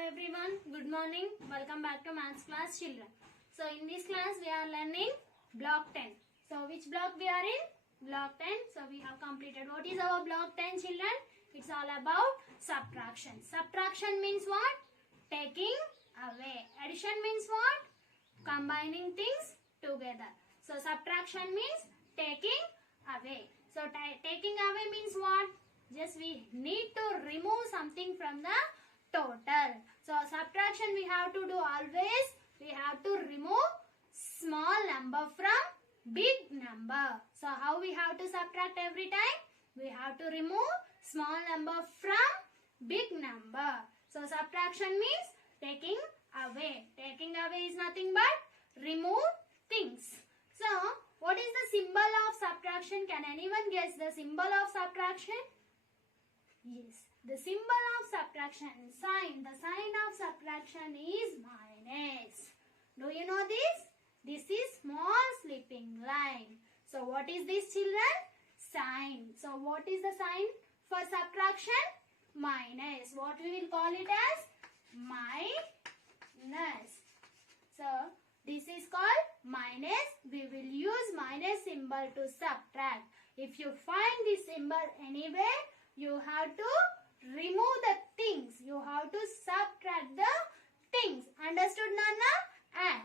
everyone, good morning. Welcome back to maths class, children. So in this class we are learning block 10. So which block we are in? Block 10. So we have completed. What is our block 10, children? It's all about subtraction. Subtraction means what? Taking away. Addition means what? Combining things together. So subtraction means taking away. So taking away means what? Just we need to remove something from the total. So subtraction we have to do always. We have to remove small number from big number. So how we have to subtract every time? We have to remove small number from big number. So subtraction means taking away. Taking away is nothing but remove things. So what is the symbol of subtraction? Can anyone guess the symbol of subtraction? Yes, the symbol of subtraction, sign. The sign of subtraction is minus. Do you know this? This is small slipping line. So what is this, children? Sign. So what is the sign for subtraction? Minus. What we will call it as? Minus. So this is called minus. We will use minus symbol to subtract. If you find this symbol anywhere, you have to remove the things. You have to subtract the things. Understood, Nana? And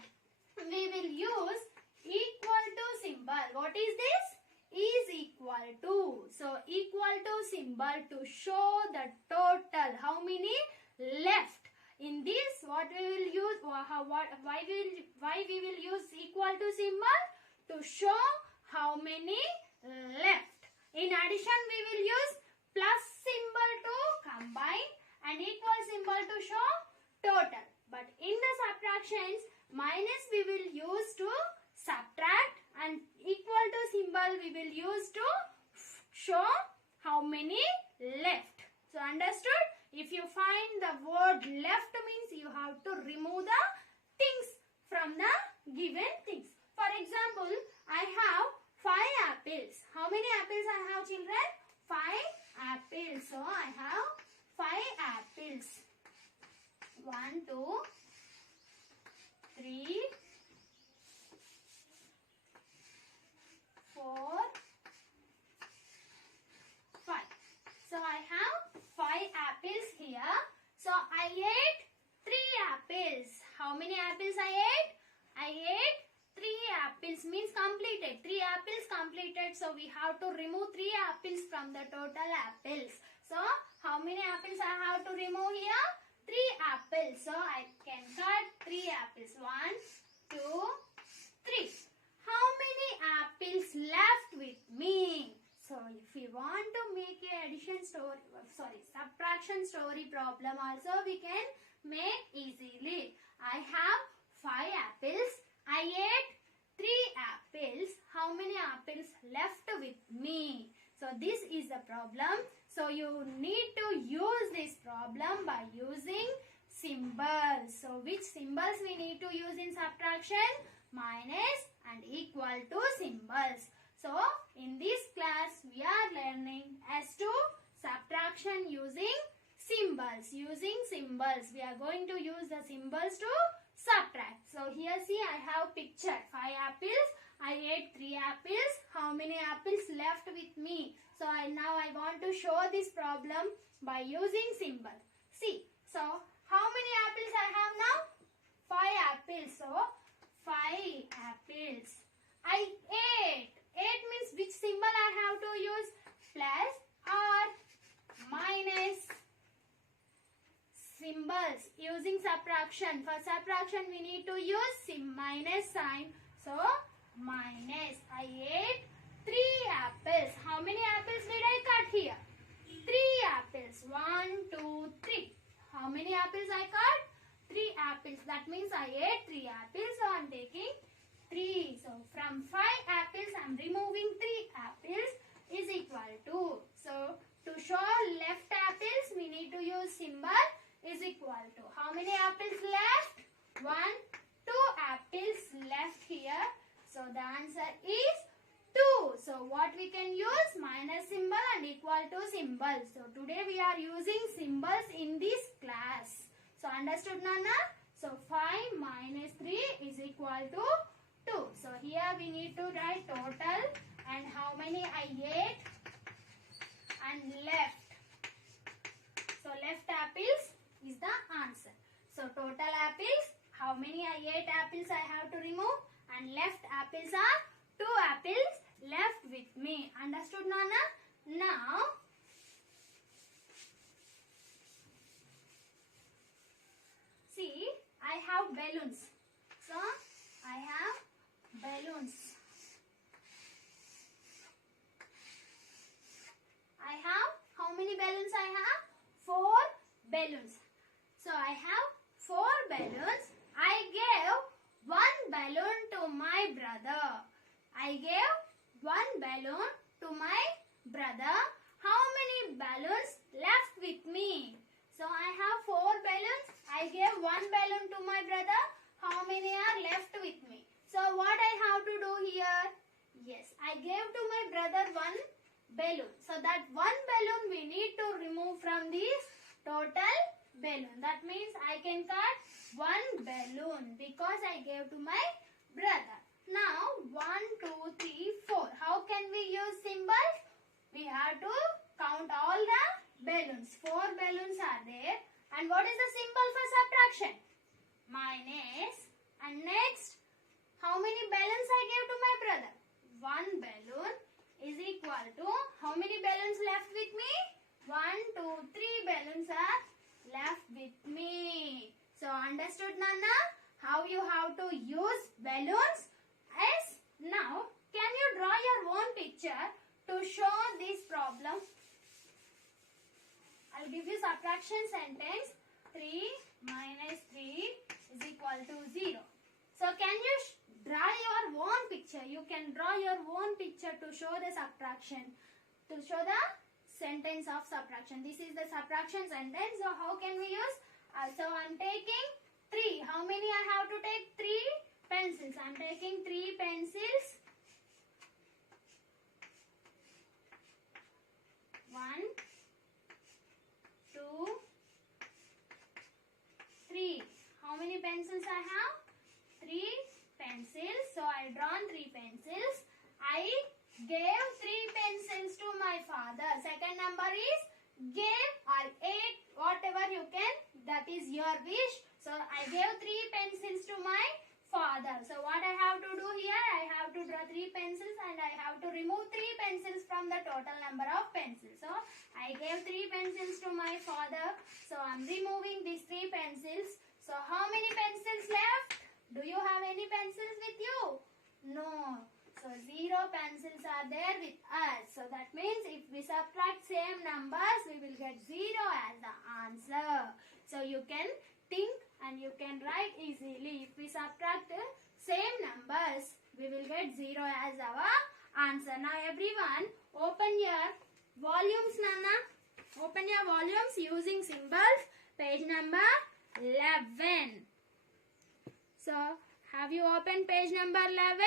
we will use equal to symbol. What is this? Is equal to. So equal to symbol to show the total. How many left? In this, what we will use? Why we will use equal to symbol? To show how many left. In addition, we will use plus symbol to combine and equal symbol to show total. But in the subtractions, minus we will use to subtract and equal to symbol we will use to show how many left. So understood? If you find the word left means you have to remove the things from the given things. For example, I have 5 apples. How many apples I have, children? 5 apples. So I have 5 apples. 1, 2, 3, 4, 5. So I have 5 apples here. So I ate 3 apples. How many apples I ate? I ate 3 apples means completed. 3 apples completed. So we have to remove 3 apples from the total apples. So how many apples I have to remove here? 3 apples. So I can cut 3 apples. 1, 2, 3. How many apples left with me? So if we want to make a subtraction story problem also we can make easily. I have 5 apples. I ate 3 apples. How many apples left with me? So this is the problem. So you need to use this problem by using symbols. So which symbols we need to use in subtraction? Minus and equal to symbols. So in this class we are learning as to subtraction using symbols. Using symbols. We are going to use the symbols to subtract. So here see I have picture 5 apples. I ate 3 apples. How many apples left with me? So now I want to show this problem by using symbol. See. So how many apples I have now? 5 apples. So 5 apples. I ate. 8 means which symbol I have to use? Plus or minus. Symbols using subtraction. For subtraction we need to use minus sign. So minus. I ate 3 apples. How many apples did I cut here? 3 apples. 1, 2, 3. How many apples I cut? 3 apples. That means I ate 3 apples. So I am taking 3. So from 5 apples I am removing 3 apples is equal to. So to show left apples we need to use symbol is equal to. How many apples left? 1, 2 apples left here. So the answer is 2. So what we can use? Minus symbol and equal to symbol. So today we are using symbols in this class. So So understood, Nana? So 5 minus 3 is equal to 2. So here we need to write total and how many I ate and left. So left apples is the answer. So total apples, how many I ate apples I have to remove, and left apples are 2 apples left with me. Understood, Nana? Now see, I have balloons. So I have balloons. I have, how many balloons I have? 4 balloons. So I have 4 balloons. I gave 1 balloon to my brother. I gave 1 balloon to my brother. How many balloons left with me? So I have 4 balloons. I gave 1 balloon to my brother. How many are left with me? So what I have to do here? Yes, I gave to my brother 1 balloon. So that 1 balloon we need to remove from this total balloon. That means I can cut 1 balloon because I gave to my brother. Now 1, 2, 3, 4. How can we use symbols? We have to count all the balloons. 4 balloons are there. And what is the symbol for subtraction? Minus. And next, how many balloons I gave to my brother? 1 balloon is equal to, how many balloons left with me? 1, 2, 3 balloons are left with me. So understood, Nana? How you have to use balloons? Yes. Now, can you draw your own picture to show this problem? I'll give you subtraction sentence. 3 minus 3 is equal to 0. So can you draw your own picture? You can draw your own picture to show the subtraction, to show the sentence of subtraction. This is the subtraction sentence. So how can we use? So I'm taking 3. How many I have to take? 3 pencils. I'm taking 3 pencils. 1, 2, 3. How many pencils I have? 3 pencils. So I drawn 3 pencils. I gave 3 pencils to my father. Second number is gave or ate, whatever you can, that is your wish. So I gave 3 pencils to my father. So what I have to do here? I have to draw 3 pencils and I have to remove 3 pencils from the total number of pencils. So I gave 3 pencils to my father. So I'm removing these 3 pencils. So how many pencils left? Do you have any pencils with you? No. So 0 pencils are there with us. So that means if we subtract same numbers, we will get 0 as the answer. So you can think and you can write easily. If we subtract same numbers, we will get 0 as our answer. Now everyone, open your volumes, Nana. Open your volumes using symbols. Page number 11. So have you opened page number 11?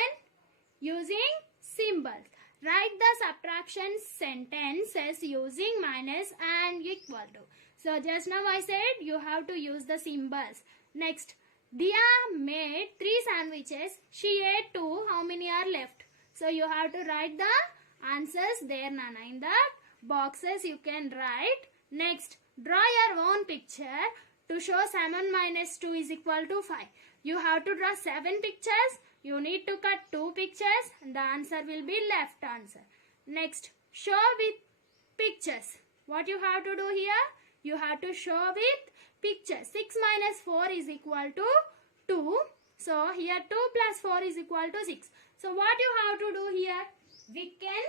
Using symbols. Write the subtraction sentences using minus and equal to. So just now I said you have to use the symbols. Next, Dia made 3 sandwiches. She ate 2. How many are left? So you have to write the answers there, Nana. In the boxes you can write. Next, draw your own picture to show 7 minus 2 is equal to 5. You have to draw 7 pictures. You need to cut 2 pictures and the answer will be left answer. Next, show with pictures. What you have to do here? You have to show with pictures. 6 minus 4 is equal to 2. So here 2 plus 4 is equal to 6. So what you have to do here? We can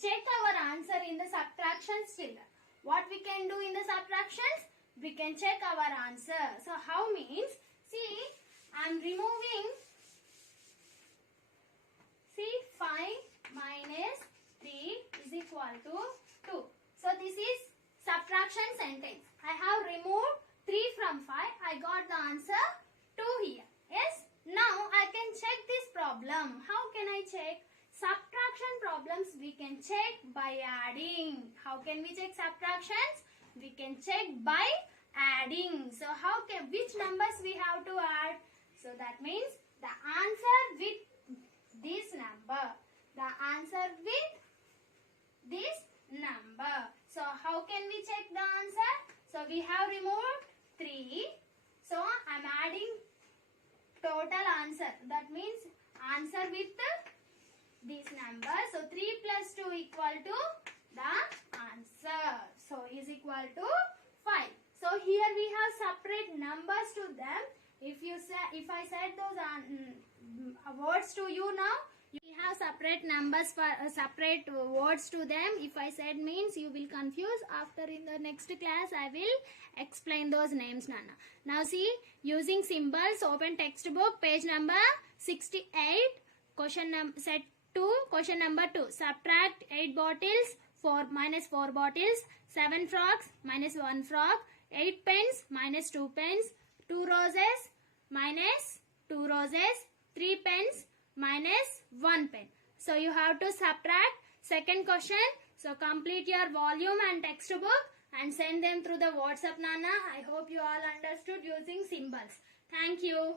check our answer in the subtraction still. What we can do in the subtractions? We can check our answer. So how means? See, I am removing. See, 5 minus 3 is equal to 2. So this is subtraction sentence. I have removed 3 from 5. I got the answer 2 here. Yes. Now I can check this problem. How can I check? Subtraction problems we can check by adding. How can we check subtractions? We can check by adding. So which numbers we have to add? So that means the answer with this number. The answer with this number. So how can we check the answer? So we have removed 3. So I am adding total answer. That means answer with this number. So 3 plus 2 equal to the answer. So is equal to 5. So here we have separate numbers to them. If I said those words to you now, we have separate numbers for separate words to them. If I said means you will confuse. After in the next class I will explain those names, Nana. Now see, using symbols, open textbook, page number 68, set 2, question number 2. Subtract 8 bottles, 4 bottles, 7 frogs minus 1 frog, 8 pens minus 2 pens, 2 roses minus 2 roses, 3 pens minus 1 pen. So you have to subtract. Second question. So complete your volume and textbook and send them through the WhatsApp, Nana. I hope you all understood using symbols. Thank you.